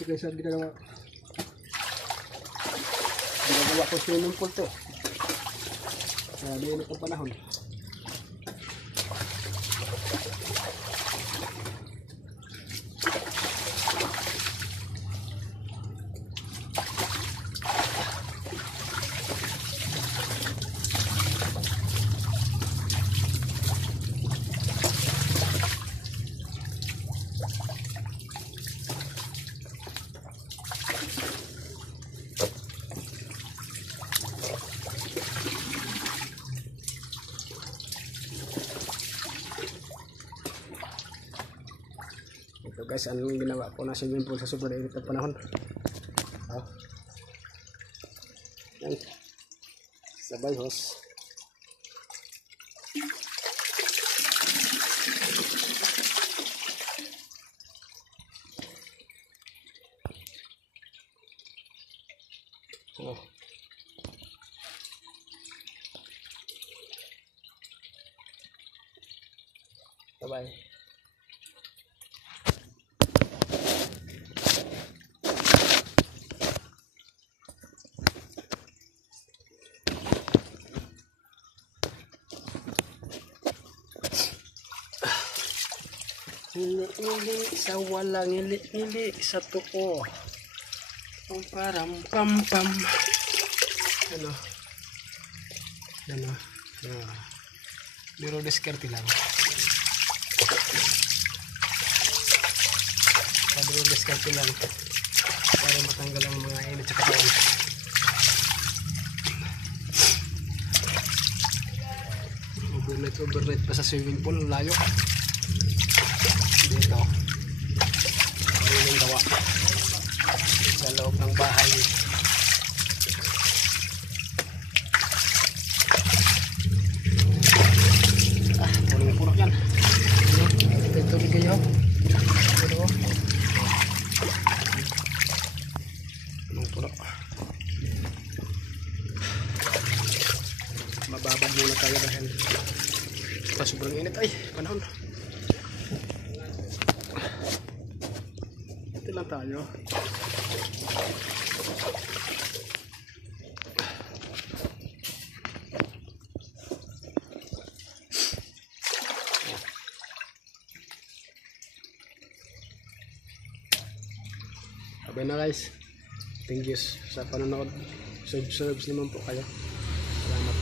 Ito guys ang ginagawa. Ginagawa ko swimming pool to. Mainit ang panahon. Ito guys, anong ginawa ko na swimming pool sa sobrang init ng panahon. Yan. Sabay hose. Bye-bye. Ngili-ngili sa walang ngili-ngili sa tuko. Parang pam-pam. Ano? Ano? Biro diskarte lang. Biro diskarte lang. Para matanggal ang mga init sa katawan. Overnight pa sa swimming pool. Layo. Dito ayun ang gawa sa loob ng bahay. Punong-puno yan. Ito tubig kayo. Punong-puno. Mababad muna tayo dahil sobrang init ay panahon. Ito lang tayo. Okay na guys. Thank you sa panonood. Subscribe naman po kayo. Salamat.